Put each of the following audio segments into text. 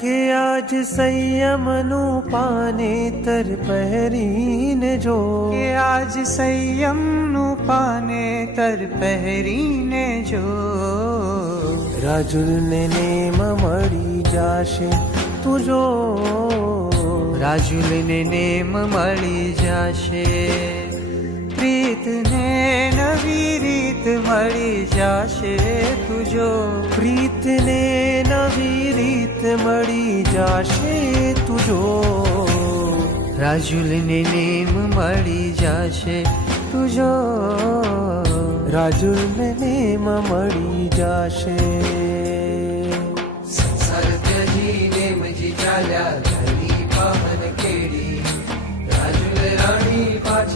કે આજ સંયમનું પાનેતર પહેરીને જો. કે આજ સંયમનું પાનેતર પહેરીને જો. રાજુલને નેમ મળી જાશે તું જો. રાજુલને નેમ મળી જશે. પ્રીતને નવી રીત મળી જશે તુજો. પ્રીતને નવી રીત મળી જાશે તું જો રાજુલને નેમ મળી જશે તુજો. રાજુલને નેમ મળી જાશે. સંસાર ત્યજી નેમજી ચાલ્યા ધરી પાવન કેડી.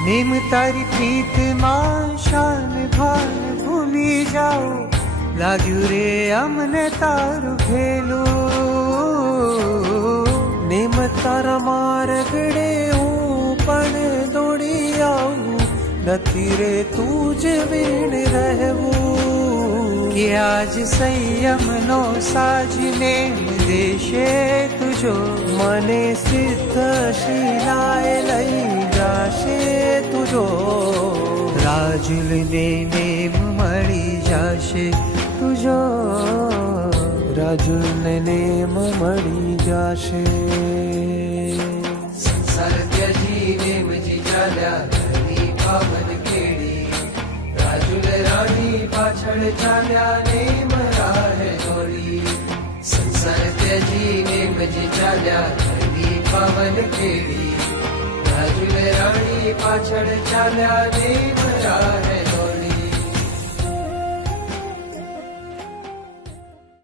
નેમ તારી પ્રીતમાં શાન ભાન ભૂલી જાઓ લાગ્યું રે અમને તારું ભેલું નેમ તારા મારગડે હું પણ દોડી આવું નથી રે તું જ વીણ રહેવું કે આજ સંયમનો સાજ નેમ દેશે તુજો મને સિદ્ધ શિલાએ તુજો રાજુલ ને મળી જશે તુજો. રાજુલ ને મળી જાશે. સંસાર ત્યજી નેમજી ચાલ્યા ધની પાવન કેડી. રાજુલ રાણી પાછળ ચાલ્યા, નેમ રાહ જોડી સંસાર ત્યજી નેમજી ચાલ્યા ધની પાવન કેડી. રાજુલ રાણી પાછળ ચાલ્યા રાહ